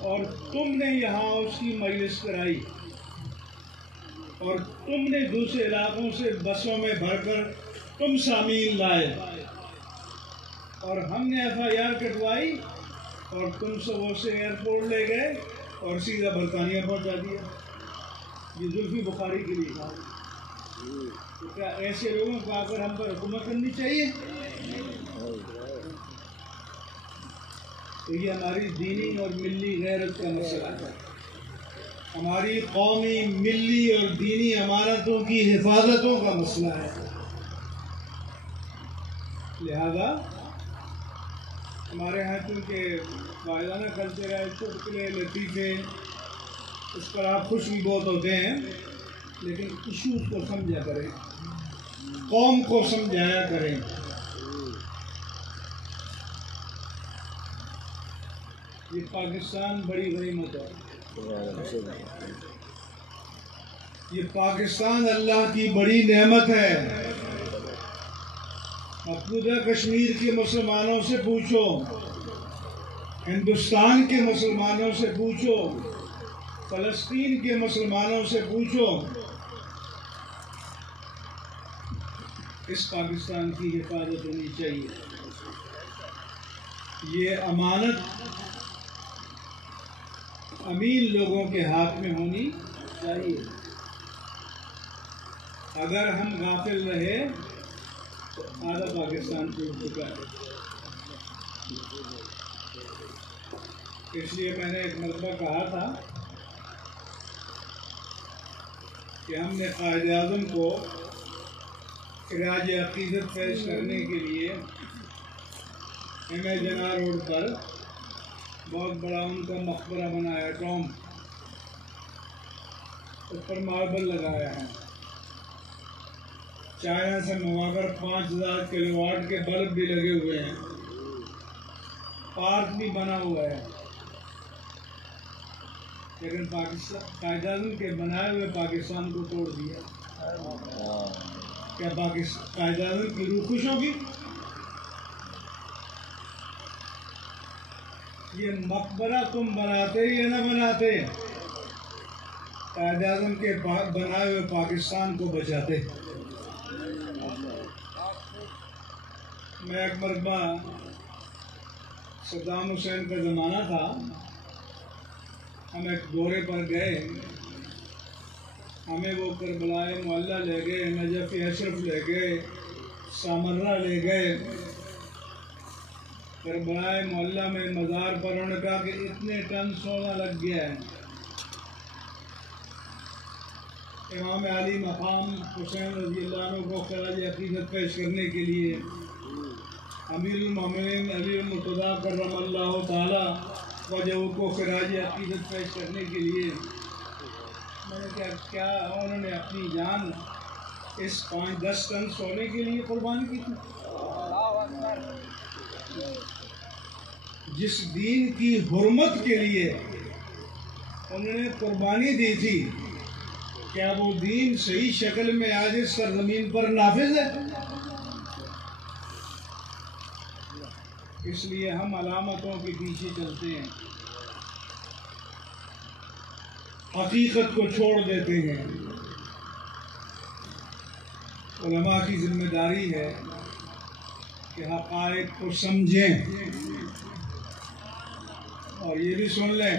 اور تم نے یہاں اس کی مجلس کرائی اور تم نے دوسرے علاقوں سے بسوں میں بھر کر تم سامعین لائے اور ہم نے FIR کٹوائی اور تم سب اسے ایئرپورٹ لے گئے اور سیدھا برطانیہ پہنچا دیا۔ یہ زلفی بخاری کے لیے کہا۔ تو کیا ایسے لوگوں کو آ کر ہم پر حکومت کرنی چاہیے؟ تو یہ ہماری دینی اور ملی غیرت کا مسئلہ ہے، ہماری قومی، ملی اور دینی امانتوں کی حفاظتوں کا مسئلہ ہے۔ لہذا ہمارے ہاں چونکہ واحدانہ کلچر ہے، چٹکلے لطیفے، اس پر آپ خوش بھی بہت ہوتے ہیں، لیکن ایشوز کو سمجھا کریں، قوم کو سمجھایا کریں۔ یہ پاکستان بڑی غنیمت ہے، یہ پاکستان اللہ کی بڑی نعمت ہے۔ مقبوضہ کشمیر کے مسلمانوں سے پوچھو، ہندوستان کے مسلمانوں سے پوچھو، فلسطین کے مسلمانوں سے پوچھو، اس پاکستان کی حفاظت ہونی چاہیے۔ یہ امانت امین لوگوں کے ہاتھ میں ہونی چاہیے۔ اگر ہم غافل رہے تو آدھا پاکستان ٹوٹ چکا ہے۔ اس لیے میں نے ایک مرتبہ کہا تھا کہ ہم نے قائد اعظم کو خراج عقیدت پیش کرنے کے لیے جناح روڈ پر بہت بڑا ان کا مقبرہ بنایا، ٹوم، اس پر ماربل لگایا ہے، چائنا سے منگوا کر 5000 کلو واٹ کے بلب بھی لگے ہوئے ہیں، پارک بھی بنا ہوا ہے، لیکن قائد اعظم کے بنائے ہوئے پاکستان کو توڑ دیا۔ کیا قائد اعظم کی روح خوش ہوگی؟ یہ مقبرہ تم بناتے یا نہ بناتے، قائد اعظم کے بنائے ہوئے پاکستان کو بچاتے۔ میں ایک مرتبہ صدام حسین کا زمانہ تھا، ہم ایک دورے پر گئے، ہمیں وہ کربلائے معلیٰ لے گئے، نجف اشرف لے گئے، سامرہ لے گئے۔ کربلائے معلیٰ میں مزار پر انہوں نے کہا کہ اتنے ٹن سونا لگ گیا ہے۔ امام علی مقام حسین رضی اللہ عنہ کو خراج عقیدت پیش کرنے کے لیے امیر المومنین علی المرتضیٰ کرم اللہ تعالی وجہہ کو خراج عقیدت پیش کرنے کے لیے میں نے کہا کیا انہوں نے اپنی جان اس 5-10 ٹن سونے کے لیے قربان کی تھی؟ جس دین کی حرمت کے لیے انہوں نے قربانی دی تھی، کیا وہ دین صحیح شکل میں آج اس سرزمین پر نافذ ہے؟ اس لیے ہم علامتوں کے پیچھے چلتے ہیں، حقیقت کو چھوڑ دیتے ہیں۔ علماء کی ذمہ داری ہے کہ حقائق کو سمجھیں، اور یہ بھی سن لیں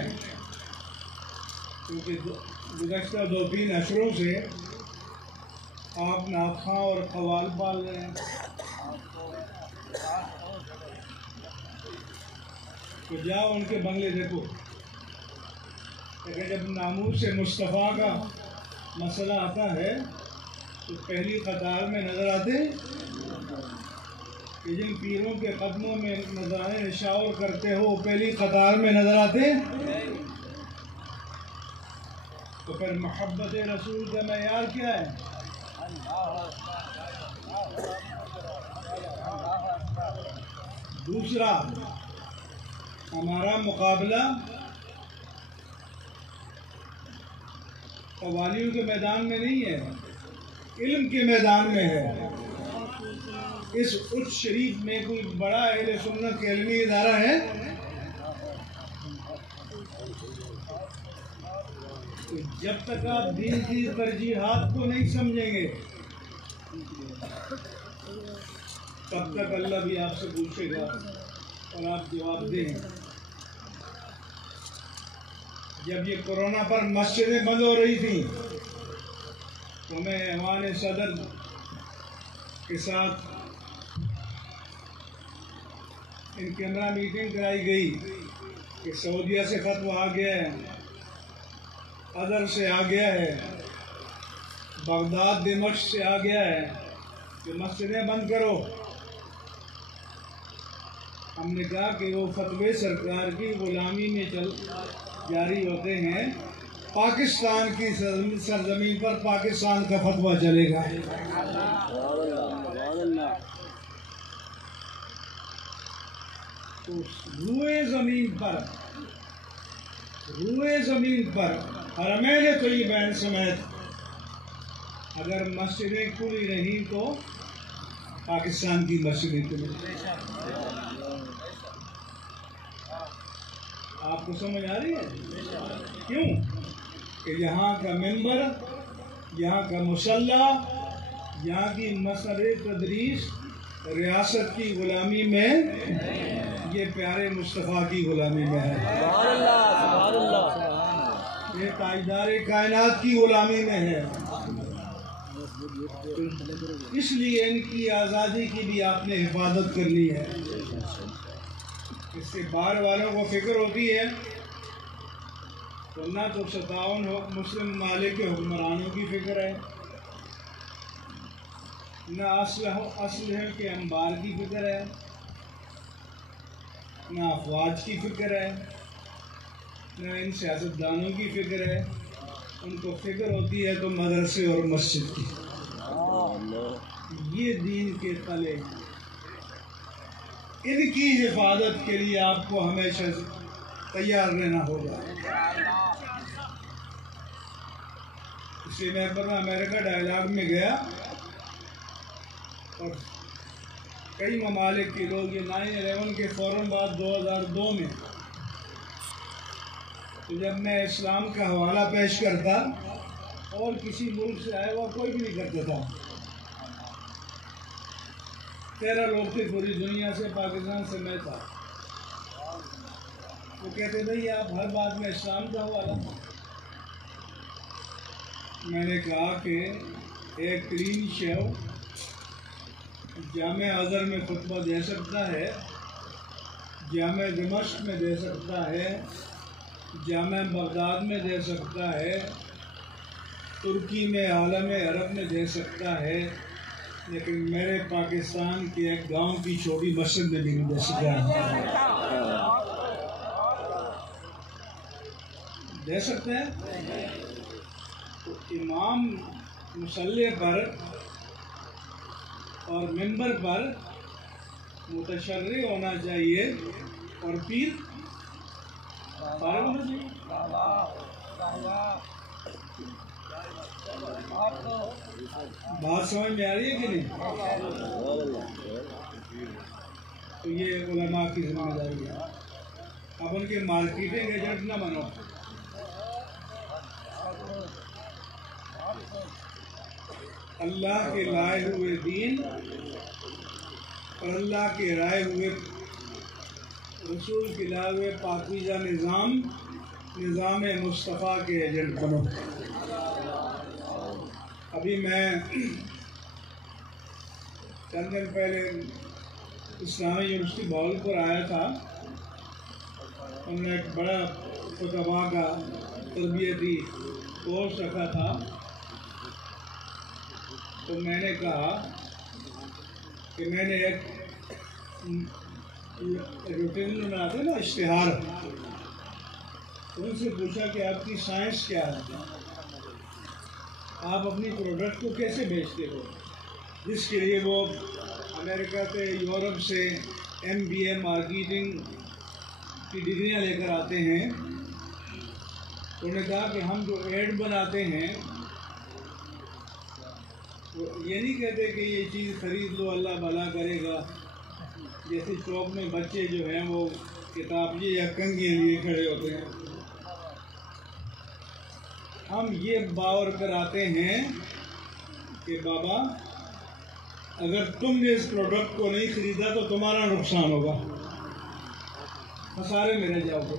کیونکہ گزشتہ 2-3 عشروں سے آپ ناخواں اور قوال پال رہے ہیں، تو جاؤ ان کے بنگلے دیکھو، لیکن جب ناموس مصطفیٰ کا مسئلہ آتا ہے تو پہلی قطار میں نظر آتے ہیں کہ جن پیروں کے قدموں میں نظرانے نشاور کرتے ہو پہلی قطار میں نظر آتے ہیں۔ تو پھر محبت رسول کا معیار کیا ہے؟ دوسرا، ہمارا مقابلہ قوالیوں کے میدان میں نہیں ہے، علم کے میدان میں ہے. اس اچ شریف میں کوئی بڑا اہل سنت کا علمی ادارہ ہے؟ تو جب تک آپ دین کی ترجیحات کو نہیں سمجھیں گے تب تک اللہ بھی آپ سے پوچھے گا اور آپ جواب دیں. جب یہ کورونا پر مسجدیں بند ہو رہی تھیں تو میں ایوان صدر کے ساتھ ان کیمرہ میٹنگ کرائی گئی کہ سعودیہ سے فتویٰ آ گیا ہے، ادر سے آ گیا ہے، بغداد دمشق سے آ گیا ہے کہ مسجدیں بند کرو. ہم نے کہا کہ وہ فتوے سرکار کی غلامی میں جاری ہوتے ہیں، پاکستان کی سرزمین پر پاکستان کا فتویٰ چلے گا. تو روئے زمین پر حرمین طیبین سمیت اگر مسجدیں کھلی رہیں تو پاکستان کی مسجدیں کھلی. آپ کو سمجھ آ رہی ہے؟ کیوں کہ یہاں کا ممبر، یہاں کا مصلی، یہاں کی مسئلہ تدریس ریاست کی غلامی میں، یہ پیارے مصطفیٰ کی غلامی میں ہے. یہ تاجدار کائنات کی غلامی میں ہے. اس لیے ان کی آزادی کی بھی آپ نے حفاظت کرنی ہے. اس سے باہر والوں کو فکر ہوتی ہے تو نہ تو 57 مسلم ممالک کے حکمرانوں کی فکر ہے، نہ اسلحے کے انبار کی فکر ہے، نہ افواج کی فکر ہے، نہ ان سیاستدانوں کی فکر ہے. ان کو فکر ہوتی ہے تو مدرسے اور مسجد کی. یہ دین کے تلے، ان کی حفاظت کے لیے آپ کو ہمیشہ تیار رہنا ہوگا. اس لیے میں امریکہ ڈائیلاگ میں گیا اور کئی ممالک کے لوگ، یہ 9/11 کے فوراً بعد 2002 میں تو جب میں اسلام کا حوالہ پیش کرتا اور کسی ملک سے آیا ہوا کوئی بھی نہیں کرتا تھا. 13 لوگ تھے پوری دنیا سے، پاکستان سے میں تھا. وہ کہتے بھائی آپ ہر بات میں اسلام کا حوالہ. میں نے کہا کہ ایک کلین شیو جامع ازہر میں خطبہ دے سکتا ہے، جامع دمشق میں دے سکتا ہے، جامع بغداد میں دے سکتا ہے، ترکی میں عالم عرب میں دے سکتا ہے، لیکن میرے پاکستان کے ایک گاؤں کی چھوٹی مسجد میں بھی نہیں دے سکتا. دے سکتے ہیں؟ تو امام مصلی پر اور ممبر پر متشرع ہونا چاہیے اور پیر فارغ ہونا چاہیے. بات سمجھ میں آ رہی ہے کہ نہیں؟ تو یہ علماء کی ذمہ داری ہے. اب ان کے مارکیٹنگ ایجنٹ نہ بنو. اللہ کے لائے ہوئے دین اور اللہ کے رائے ہوئے رسول کے لائے ہوئے پاکیزہ نظام مصطفیٰ کے ایجنٹ بنو. ابھی میں چند دن پہلے اسلامی یونیورسٹی بہاولپور آیا تھا. ہم نے ایک بڑا خطبہ کا تربیتی کورس رکھا تھا. تو میں نے کہا کہ میں نے ایک روٹین بناتے نا اشتہار، ان سے پوچھا کہ آپ کی سائنس کیا ہے، آپ اپنی پروڈکٹ کو کیسے بیچتے ہو، جس کے لیے وہ امریکہ سے یورپ سے MBA مارکیٹنگ کی ڈگریاں لے کر آتے ہیں. انہوں نے کہا کہ ہم جو ایڈ بناتے ہیں وہ یہ نہیں کہتے کہ یہ چیز خرید لو اللہ بھلا کرے گا. جیسے چوک میں بچے جو ہیں وہ کتابیں یا کنگھیاں لیے کھڑے ہوتے ہیں. ہم یہ باور کراتے ہیں کہ بابا اگر تم نے اس پروڈکٹ کو نہیں خریدا تو تمہارا نقصان ہوگا، خسارے میں رہ جاؤ گے.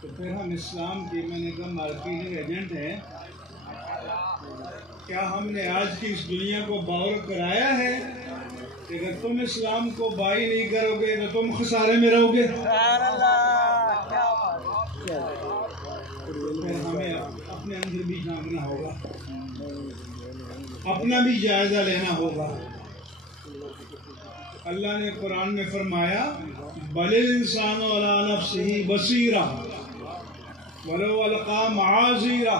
تو پھر ہم اسلام کی، میں نے کہا، مارکیٹنگ ایجنٹ ہیں. کیا ہم نے آج کی اس دنیا کو باور کرایا ہے کہ اگر تم اسلام کو بائی نہیں کرو گے تو تم خسارے میں رہو گے؟ پھر ہمیں اپنے اندر بھی جاننا ہوگا، اپنا بھی جائزہ لینا ہوگا. اللہ نے قرآن میں فرمایا بل الانسان علی نفسہ بصیرہ ولو القی معاذیرہ،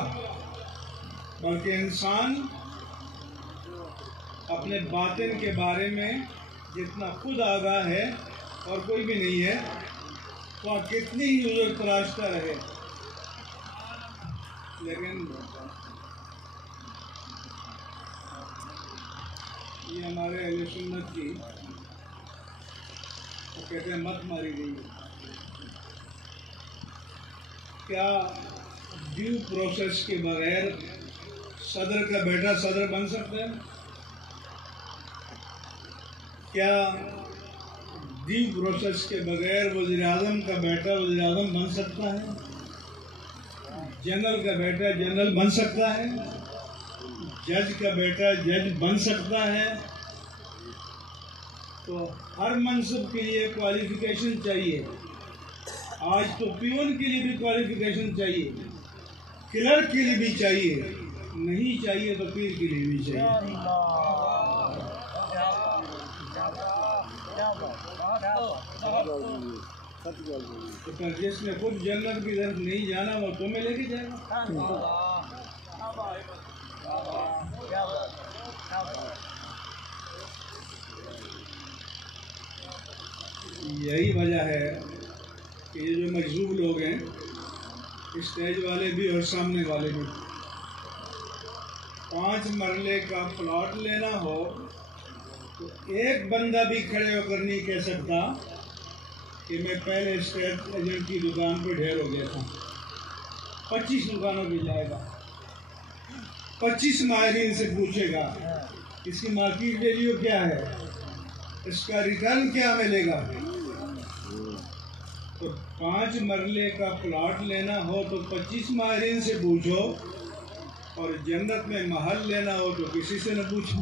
بلکہ انسان اپنے باطن کے بارے میں جتنا خود آگاہ ہے اور کوئی بھی نہیں ہے، وہ کتنی ہی عذر تراشتا رہے. لیکن یہ ہمارے اہل سنت کی، وہ کہتے ہیں، مت ماری گئی. کیا ڈیو پروسیس کے بغیر صدر کا بیٹا صدر بن سکتا ہے؟ کیا ڈیو پروسیس کے بغیر وزیر اعظم کا بیٹا وزیر اعظم بن سکتا ہے؟ جنرل کا بیٹا جنرل بن سکتا ہے؟ جج کا بیٹا جج بن سکتا ہے؟ تو ہر منصب کے لیے کوالیفیکیشن چاہیے. آج تو پیون کے لیے بھی کوالیفیکیشن چاہیے، کلرک کے لیے بھی چاہیے، نہیں چاہیے تو پیر کے لیے بھی چاہیے. تو پھر جس نے خود جنت کی طرف نہیں جانا وہ تمہیں لے کے جائے گا. یہی وجہ ہے کہ یہ جو مجذوب لوگ ہیں، اسٹیج والے بھی اور سامنے والے بھی، 5 مرلے کا پلاٹ لینا ہو تو ایک بندہ بھی کھڑے ہو کر نہیں کہہ سکتا کہ میں پہلے اسٹیٹ ایجنٹ کی دکان پہ ڈھیر ہو گیا تھا. 25 دکانوں پہ جائے گا، 25 ماہرین سے پوچھے گا اس کی مارکیٹ ویلیو کیا ہے، اس کا ریٹرن کیا ملے گا. تو 5 مرلے کا پلاٹ لینا ہو تو 25 ماہرین سے پوچھو، اور جنت میں محل لینا ہو تو کسی سے نہ پوچھو.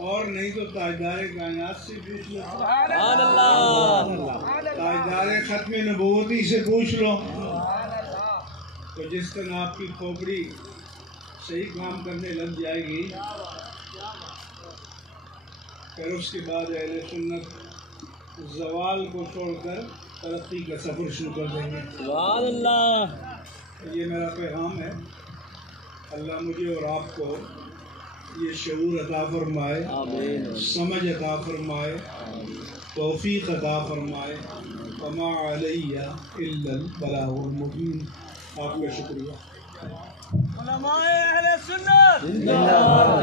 اور نہیں تو تاجدار کائنات سے پوچھ لو، تاجدار ختم نبوتی سے پوچھ لو. تو جس طرح آپ کی کھوپڑی صحیح کام کرنے لگ جائے گی، پھر اس کے بعد اہل سنت زوال کو چھوڑ کر ترقی کا سفر شروع کر دیں گے. سبحان اللہ. یہ میرا پیغام ہے. اللہ مجھے اور آپ کو یہ شعور عطا فرمائے، سمجھ عطا فرمائے، توفیق عطا فرمائے. وما علیہ الا البلاغ المبین. آپ کا شکریہ. علماء اہل سنت زندہ باد.